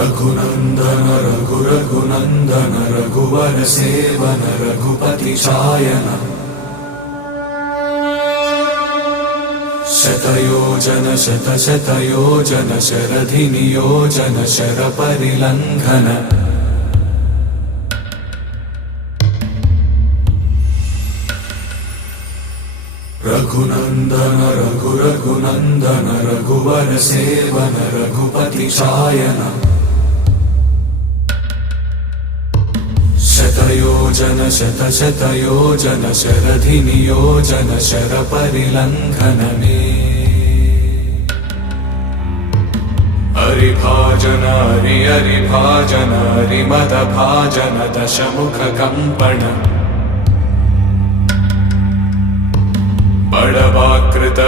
रघुनंदन रघुनंदन रघुवर seven Raghupati चायन शतयोजन शतशतयोजन शरधि नियोजन sir परिलंघन Raghunandan Raghunandan रघुवर seven Raghupati चायन शतयोजन शतशतयोजन शरधि नियोजन sir परिलंघन में हरिभाजन हरिभाजन हरिमद भाजन दशमुख कंपन बड़वाकृत